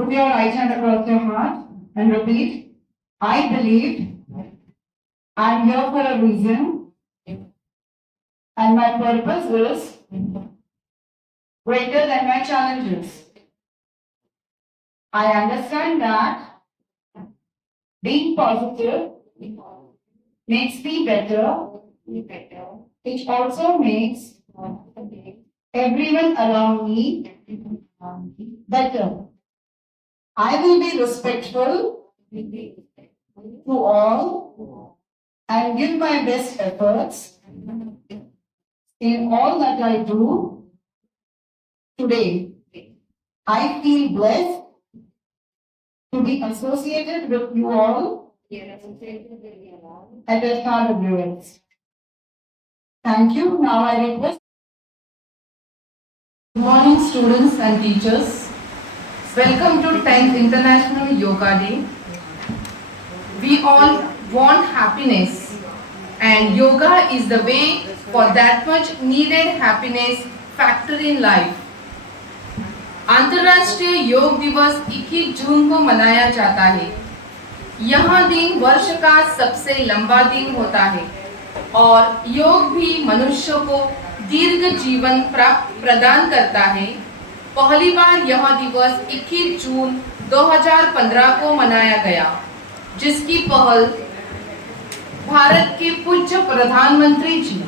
Put your right hand across your heart and repeat, I believe I am here for a reason and my purpose is greater than my challenges. I understand that being positive makes me better. It also makes everyone around me better. I will be respectful to all and give my best efforts in all that I do today. I feel blessed to be associated with you all at SRWS. Thank you. Now I request. Good morning, students and teachers. Welcome to 10th International Yoga Day. We all want happiness, and yoga is the way for that much needed happiness factor in life. अंतर्राष्ट्रीय योग दिवस 21 जून को मनाया जाता है। यह दिन वर्ष का सबसे लंबा दिन होता है और योग भी मनुष्य को दीर्घ जीवन प्रदान करता है। पहली बार यह दिवस 21 जून 2015 को मनाया गया, जिसकी पहल भारत के पूज्य प्रधानमंत्री जी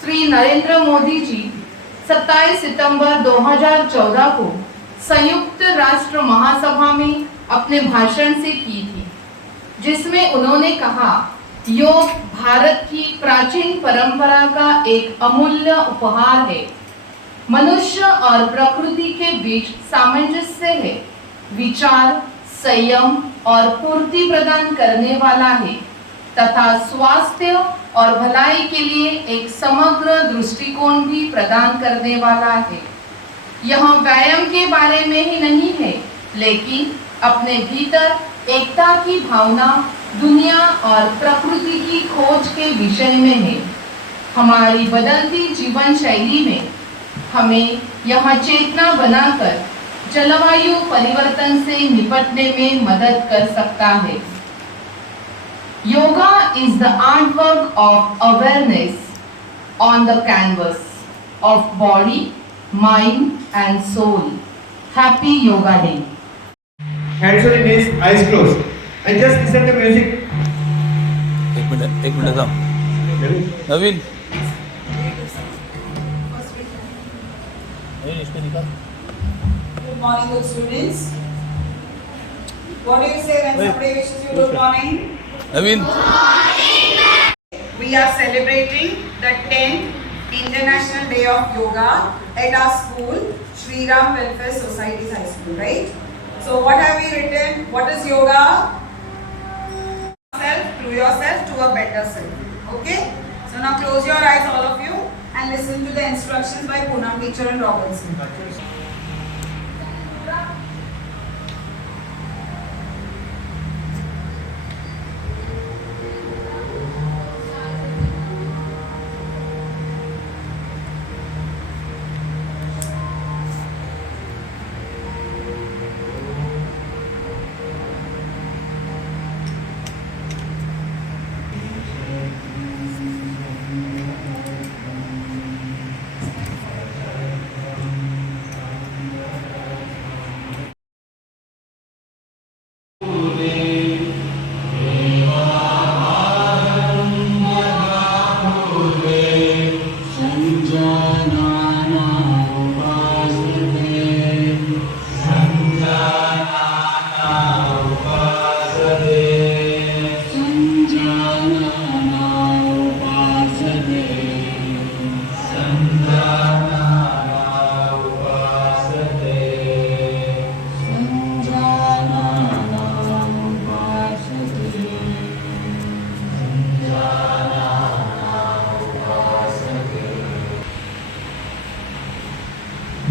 श्री नरेंद्र मोदी जी 27 सितंबर 2014 को संयुक्त राष्ट्र महासभा में अपने भाषण से की थी, जिसमें उन्होंने कहा, योग भारत की प्राचीन परंपरा का एक अमूल्य उपहार है। मनुष्य और प्रकृति के बीच सामंजस्य है, विचार, संयम और पूर्ति प्रदान करने वाला है तथा स्वास्थ्य और भलाई के लिए एक समग्र दृष्टिकोण भी प्रदान करने वाला है। यह व्यायाम के बारे में ही नहीं है, लेकिन अपने भीतर एकता की भावना, दुनिया और प्रकृति की खोज के विषय में है। हमारी बदलती जीवन शैली में हमें यह चेतना बनाकर जलवायु परिवर्तन से निपटने में मदद कर सकता है। Yoga is the artwork of awareness on the canvas of body, mind and soul. Happy Yoga Day. Hands on your knees, eyes closed. And just listen to music. एक मिनट था नवीन इसको निकाल। Good morning, good students. What do you say when somebody wishes you good morning? Naveen We are celebrating the 10th International Day of Yoga at our school, Shri Ram Welfare Society's High School, right? So what have we written? What is yoga? To yourself to a better self. Okay? So now close your eyes, all of you, and listen to the instructions by Poonam teacher and Robinson.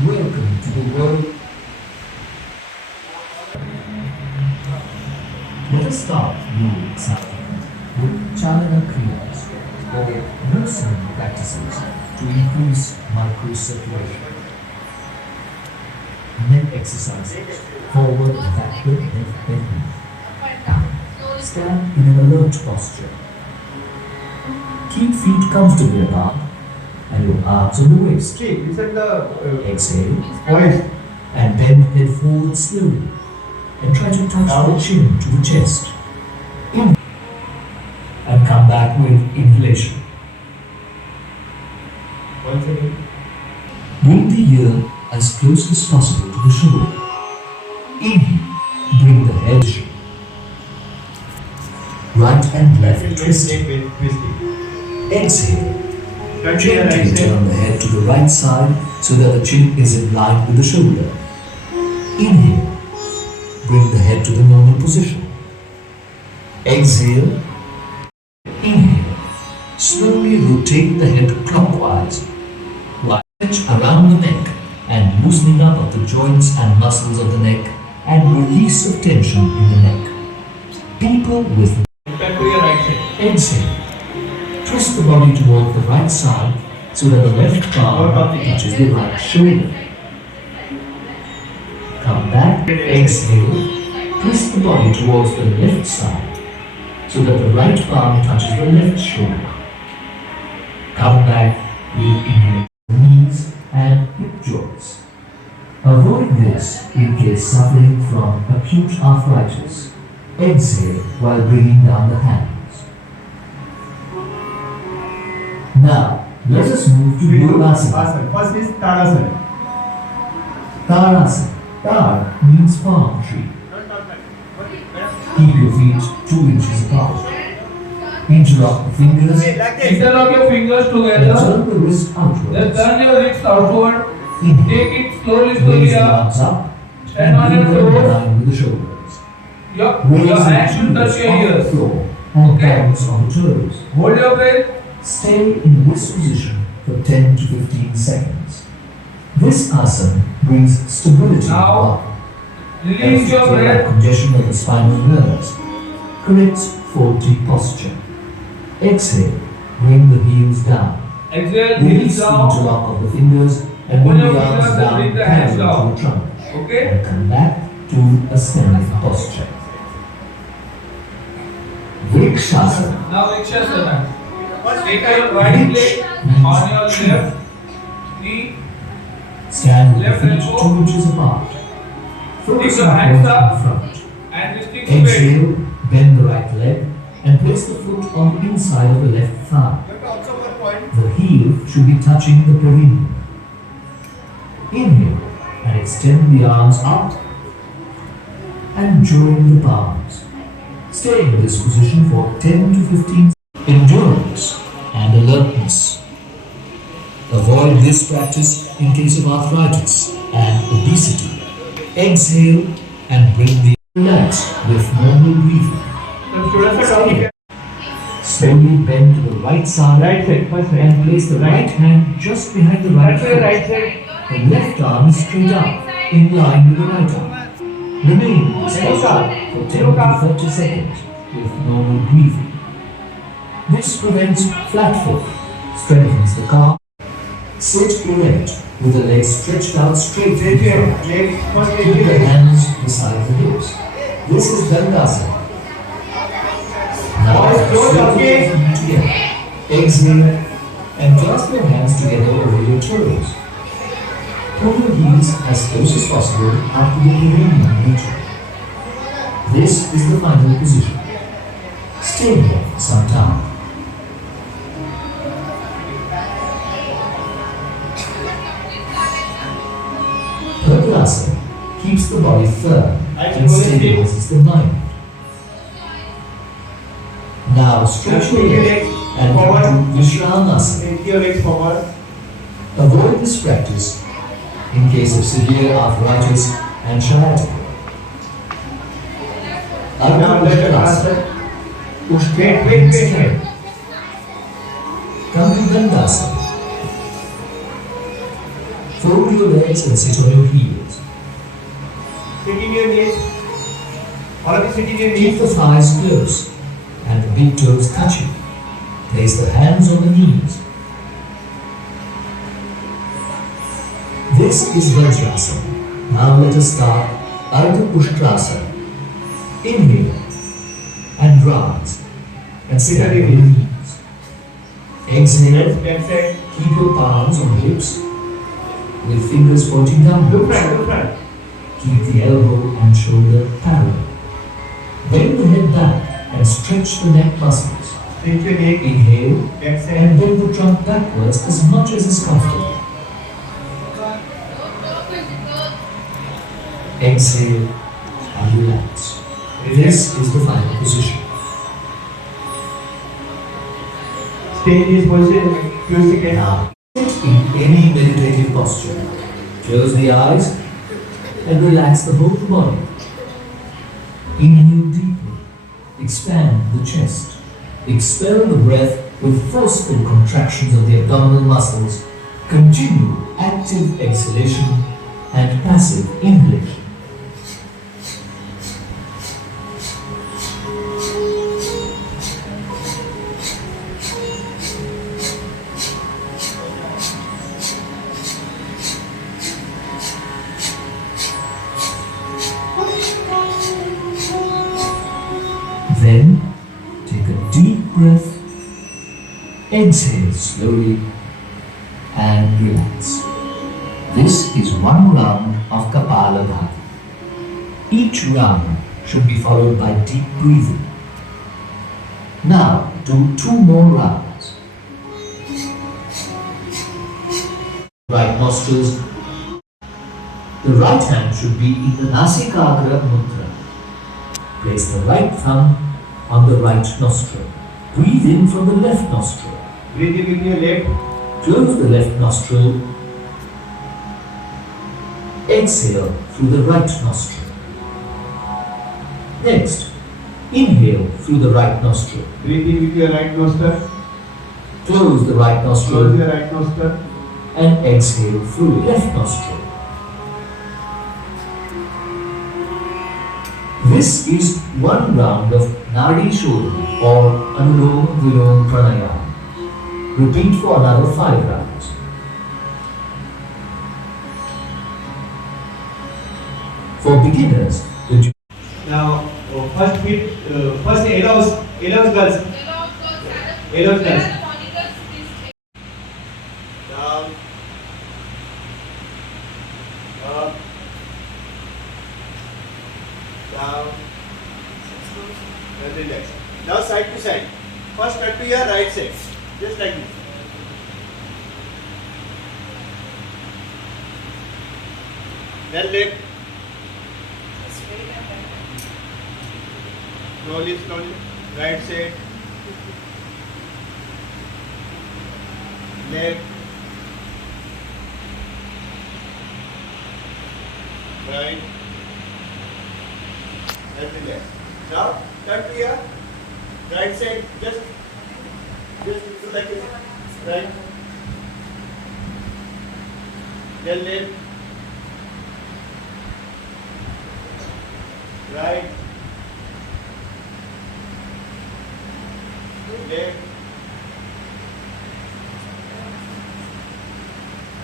Welcome to the world. Let us start moving cycling with Chalana Kriyas or nursery practices to increase microcirculation. Neck exercises forward and backward, neck bending. Stand in an alert posture. Keep feet comfortably apart and your arms on the waist. See, listen the Exhale voice. and bend head forward slowly and try to touch the chin to the chest. In and come back with inhalation. Once again. Bring the ear as close as possible to the shoulder. Inhale, bring the head. Right and left twisting. Twisting. Exhale. Turn to your right Gently side. turn the head to the right side so that the chin is in line with the shoulder. Inhale. Bring the head to the normal position. Exhale. Inhale. Slowly rotate the head clockwise while stretch around the neck and loosening up of the joints and muscles of the neck and release of tension in the neck. People with Turn to your right side. exhale. Twist the body toward the right side so that the left palm touches the right shoulder. Come back, exhale. Twist the body towards the left side so that the right palm touches the left shoulder. Come back with inhale knees and hip joints. Avoid this in case suffering from acute arthritis. Exhale while bringing down the hands. Now, let us move to We do Yogasana. asana. First is Tadasana. Tadasana. Tada means palm tree. Keep your feet 2 inches apart. Interlock the fingers Interlock your fingers and together. turn the wrist Then outwards. turn your wrists outward. Inhale. Take it slowly, Raise slowly the up. arms up Stand on and your bring them in toes. line with the shoulders. Your Raise hands the should touch fingers your off the ears. floor and Okay. balance on the toes. Hold your breath. Stay in this position for 10 to 15 seconds. This asana brings stability Now, and release your breath. congestion of the spinal nerves. Corrects faulty posture. Exhale, bring the heels down. Exhale, Release knees the down. interlock of the fingers and Open bring your the arms fingers and down bring the hands parallel down. to the trunk. Okay? And come back to a standing posture. Vrikshasana. Now Vrikshasana. Take your right leg on your left knee. Stand with Left the feet elbow. 2 inches apart. Focus your on hands point up. in front. And stick straight. Exhale, bend the right leg and place the foot on the inside of the left thigh. The heel should be touching the perineum. Inhale and extend the arms up and join the palms. Stay in this position for 10 to 15 endurance and alertness. Avoid this practice in case of arthritis and obesity. Exhale and bring the relax with normal breathing. Slowly bend to the right side Right side. First right. and place the right hand just behind the right Turn to your foot. right side. The left arm is straight up, in line with the right arm. Remain in this posture for 10 to 30 seconds with normal breathing. This prevents flat foot, strengthens the calf. Sit erect with the legs stretched out straight in Take your front. legs. First Keep take the your hands beside the hips. This is Dandasana. Now, Eyes closed, slowly okay? open together. Exhale and clasp your hands together over your toes. Pull your heels as close as possible up to the perineum region. This is the final position. Stay here for some time. Purplasana keeps the body firm and stabilizes the mind. Now stretch your legs and come to Visramasana. Take your legs forward. Avoid this practice in case of severe arthritis and sciatica. Now let the Ardha asana. Wait. Come to Dandasana. Fold your legs and sit on your heels. Sit in your knees. All of you sit in your Keep knees. the thighs close and the big toes touching. Place the hands on the knees. This is Vajrasana. Now let us start Ardha Ushtrasana. Inhale and rise and stand on your knees. Exhale, Exhale. keep your palms on hips with fingers pointing Look downwards. front, look front. Keep the elbow and shoulder parallel. Bend the head back and stretch the neck muscles. Stretch your neck. Inhale Exhale. and bend the trunk backwards as much as is comfortable. Exhale and relax. This is the final position. Stay in this position few seconds. Now, sit in any meditative posture. Close the eyes and relax the whole body. Inhale deeply. Expand the chest. Expel the breath with forceful contractions of the abdominal muscles. Continue active exhalation and passive inhalation. Then take a deep breath, exhale slowly and relax. This is one round of Kapalabhati. Each round should be followed by deep breathing. Now do 2 more rounds. Right nostrils. The right hand should be in the Nasikagra Mudra. Place the right thumb on the right nostril. Breathe in from the left nostril. Breathe in with your left. Close the left nostril. Exhale through the right nostril. Next, inhale through the right nostril. Breathe in with your right nostril. Close the right Close nostril your right nostril. and exhale through left nostril. This is one round of Nadi Shodhana or Anuloma Viloma Pranayama. Repeat for another 5 rounds. For beginners, the Now, first hit, first allows girls. Allows girls. Down. Up. Down. And relax. Now side to side. First turn to your right side. Just like this. Then left. Slowly, slowly. Right side. Left. Right. And relax. Now turn to your right side. Just do like this. Right. Then left. Right. Left.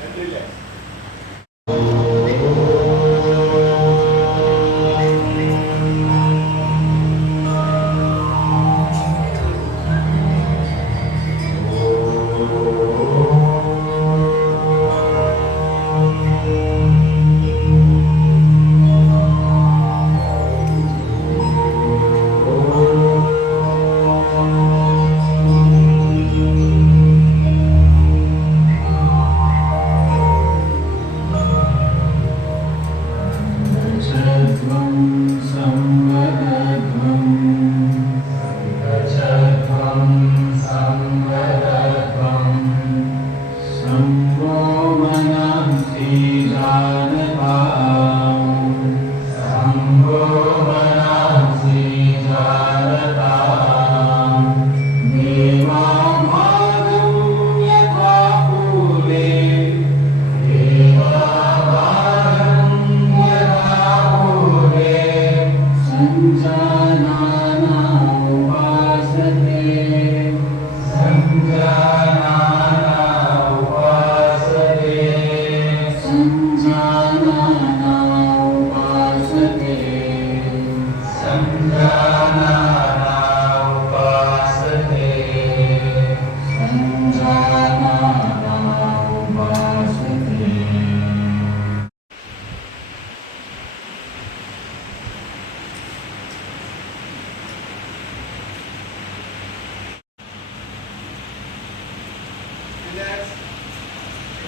And relax.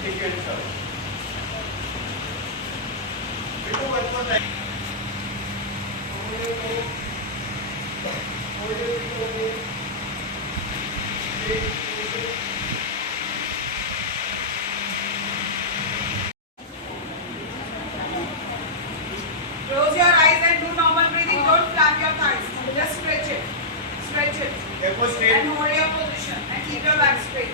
take your hands out. Bindu, one more time. Close your eyes and do normal breathing. Don't flap your thighs. Just stretch it. Stretch it. Elbow straight. And hold your position. And keep your back straight.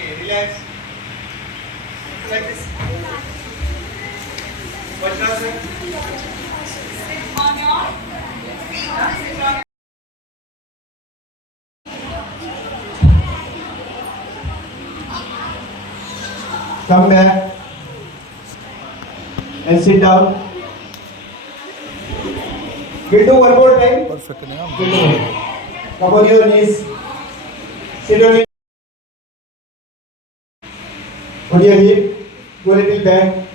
Okay, relax. Like this. Vajrasana. Sit on your feet. Sit on Come back and sit down. We'll do one more time. Perfect. Come on your knees. Sit on it. On your hip. Go a little back.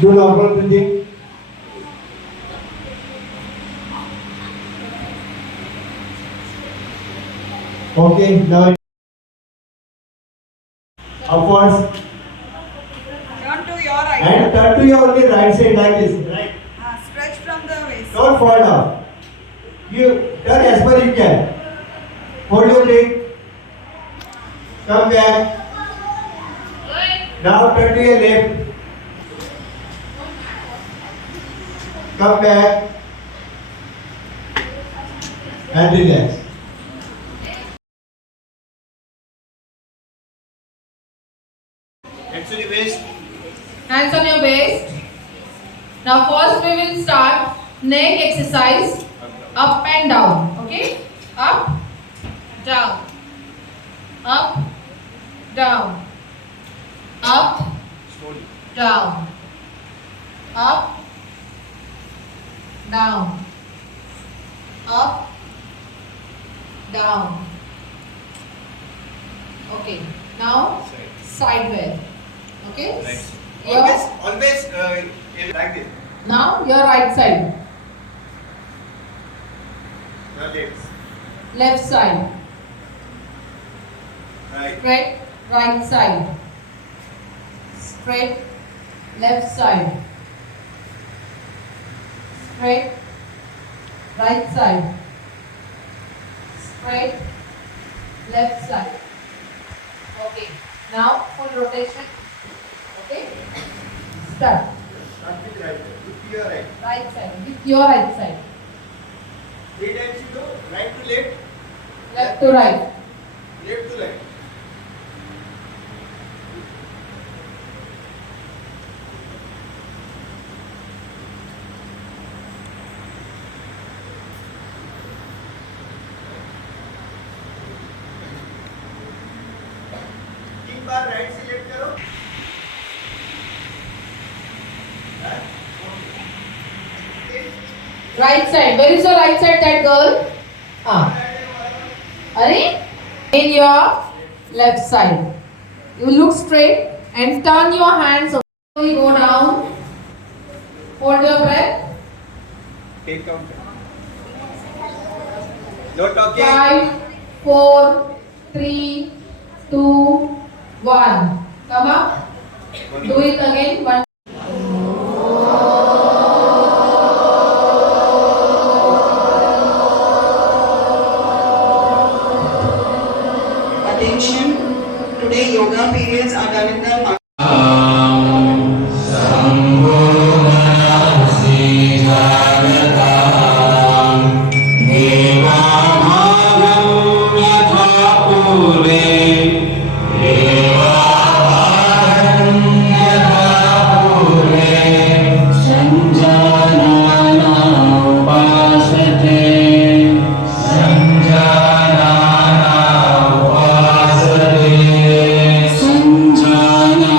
Do normal breathing. Okay, now upwards Turn to your right. and turn to your only right side like this. Right. Stretch from the waist. Don't fall down. You turn as far you can. Hold your leg. Come back. Now turn to your left. Come back. And relax. Hands to the waist. Hands on your waist. Now first we will start neck exercise. Up and down. Okay? Up, down. Up, down. Up, Slowly. down. Up, down. Up, down. Okay. Now sideway. Okay? Right. Your, Always like this. now your right side. Now legs. Left side. Right. Straight right side. Straight left side. Straight right side. Straight left side. Okay. Now full rotation. Okay. Start. Start with right. With your right. Right side. With your right side. 3 times you go. Right to left. Left to right. Left to right. तीन बार right से left करो. Right side. Where is your right side, that girl? Arey? In your left side. You look straight and turn your hands. You go down. Hold your breath. Take count. No talking. 5, 4, 3, 2, 1. Come up. Do it again. One. Attention. Today yoga periods are done in the Sanjana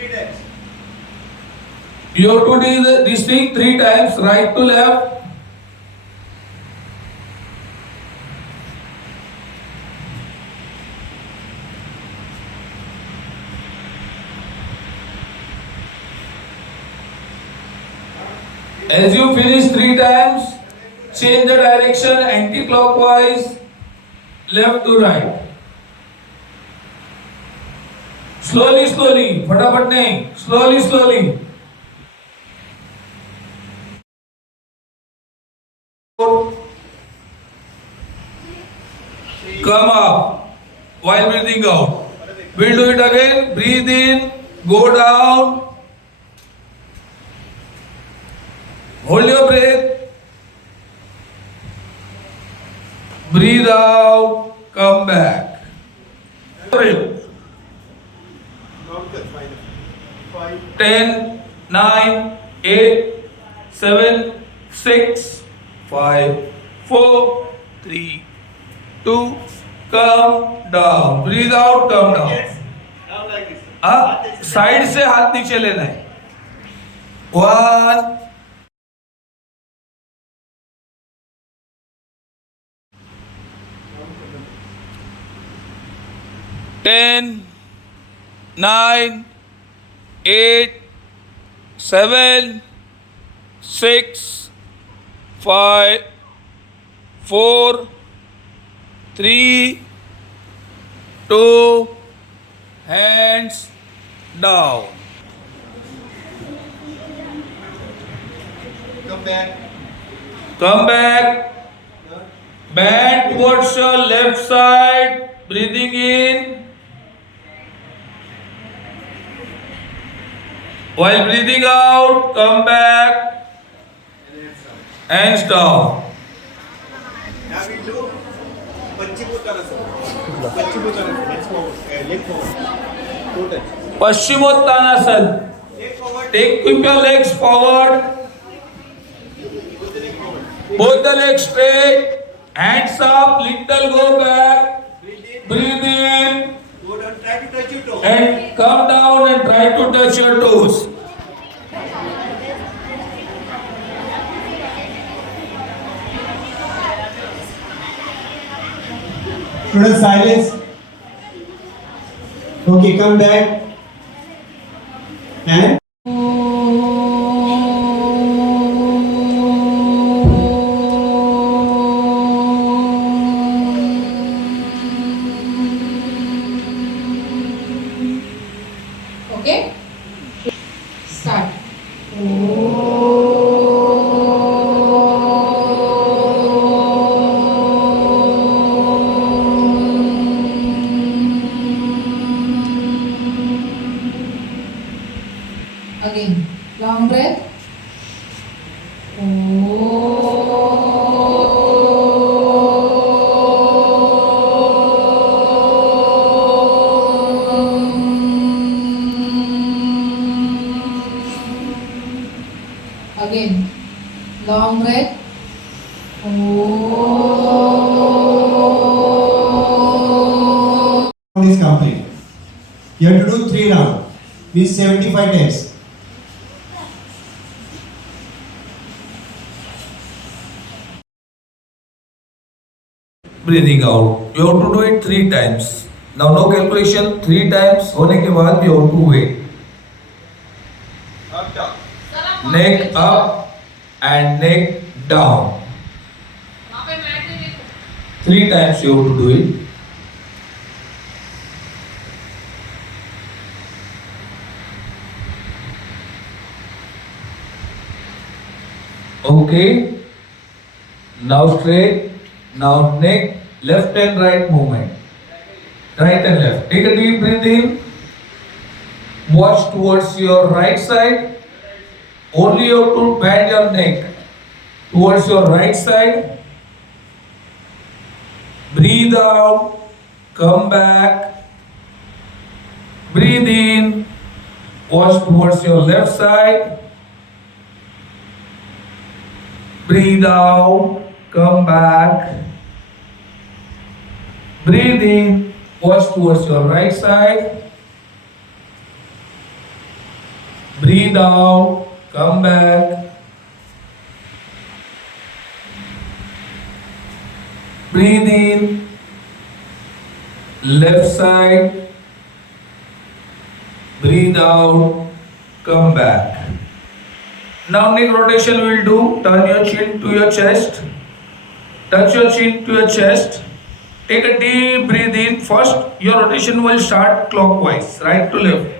three times. You have to do this thing 3 times, right to left. As you finish 3 times, change the direction anti-clockwise, left to right. Slowly, slowly, फटाफट नहीं, slowly, slowly. Come up while breathing out. We'll do it again. Breathe in, go down. Hold your breath. Breathe out, come back. Count the final. 5, 10, 9, 8, 7, 6, 5, 4, 3, 2, come down. Breathe out, come down. Yes. Now like this. Side से हाथ नीचे लेना है. 1, 10, 9, 8, 7, 6, 5, 4, 3, 2, hands down. Come back. Come back. Bend towards your left side. Breathing in. While breathing out, come back. Hands down. Now we do Paschimottanasana. Paschimottanasana. Let's forward. Leg forward. Total. Paschimottanasana. Leg forward. Keep your legs forward. Put the leg forward. Both the legs straight. Hands up. Little go back. Breathe in. Breathe in. Go down. Try to touch your toe. And come down and try to touch your toes. Students, silence. Okay, come back. And Okay? Start. Again, long breath. Again, long breath. round is complete. You have to do 3 rounds. Means 75 times. Breathing out. You have to do it 3 times. Now no calculation. 3 times होने के बाद you have to wait. Up, down. Neck up and neck down. 3 times you have to do it. Okay. Now straight. Now neck, left and right movement. Right and left. Take a deep breath in. Watch towards your right side. Only you have to bend your neck towards your right side. Breathe out. Come back. Breathe in. Watch towards your left side. Breathe out. Come back. Breathe in. Watch towards your right side. Breathe out. Come back. Breathe in. Left side. Breathe out. Come back. Now neck rotation we'll do. Turn your chin to your chest. Touch your chin to your chest. Take a deep breath in. First, your rotation will start clockwise, right to left.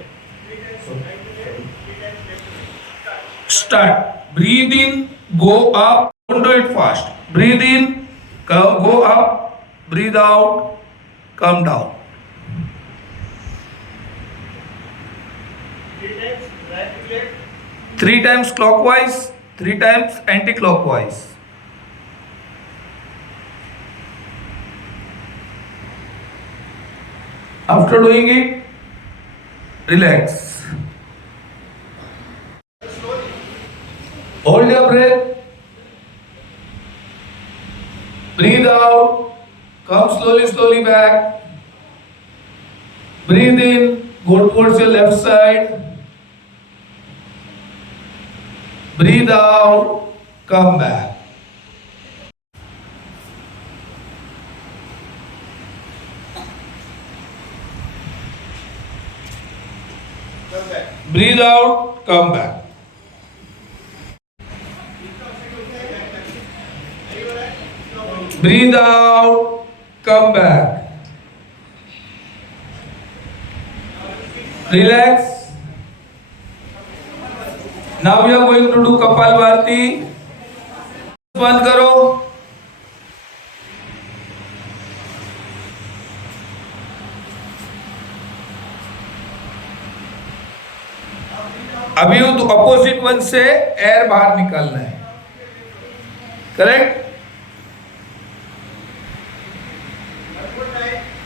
Start. Breathe in, go up. Don't do it fast. Breathe in, go up. Breathe out, come down. 3 times right to left. 3 times clockwise, 3 times anti-clockwise. After doing it, relax. Hold your breath. Breathe out. Come slowly back. Breathe in. Go towards your left side. Breathe out. Come back. Come back. Breathe out. Come back. Breathe out. Come back. Relax. Now we are going to do Kapalbhati. बंद करो. अभी opposite one से air बाहर निकालना है. Correct.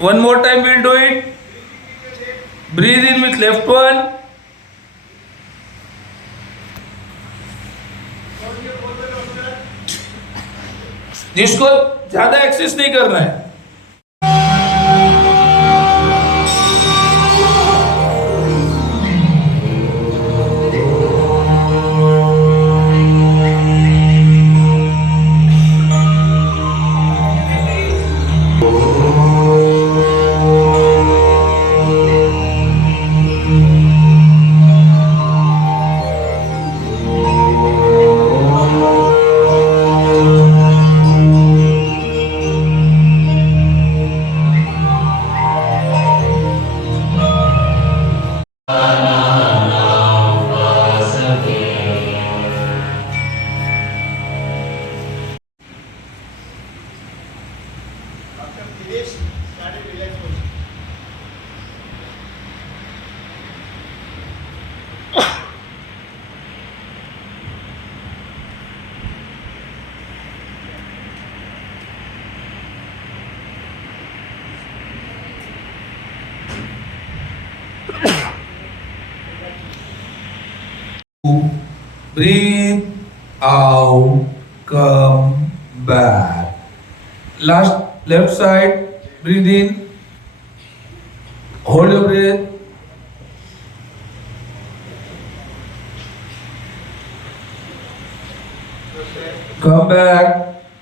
One more time we'll do it. Breathe in with left one. जिसको ज्यादा access नहीं करना है. After finish, start a relax position. Breathe out. Come back. Last left side. Breathe in. Hold your breath. Come back.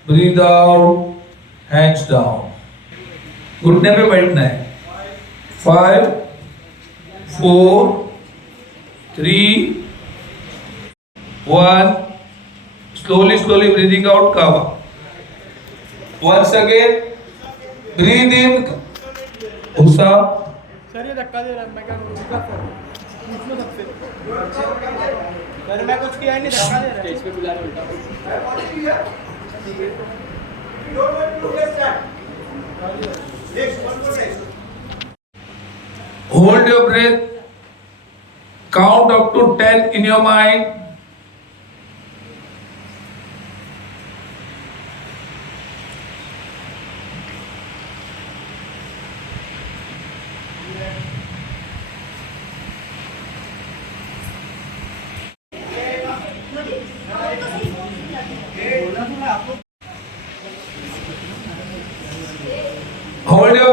Breathe out. Hands down. घुटने पे बैठना है. 5, 4, 3, 1. Slowly breathing out. Come up. Once again. Breathe in. Usam. Sir ये धक्का दे रहा है मैं क्या करूँ इसका सर पूछ लो सबसे सर मैं कुछ किया ही नहीं धक्का दे रहा है स्टेज पे बुला रहे उल्टा You don't want to let's start. Next, one more next. Hold your breath. Count up to 10 in your mind. Hold your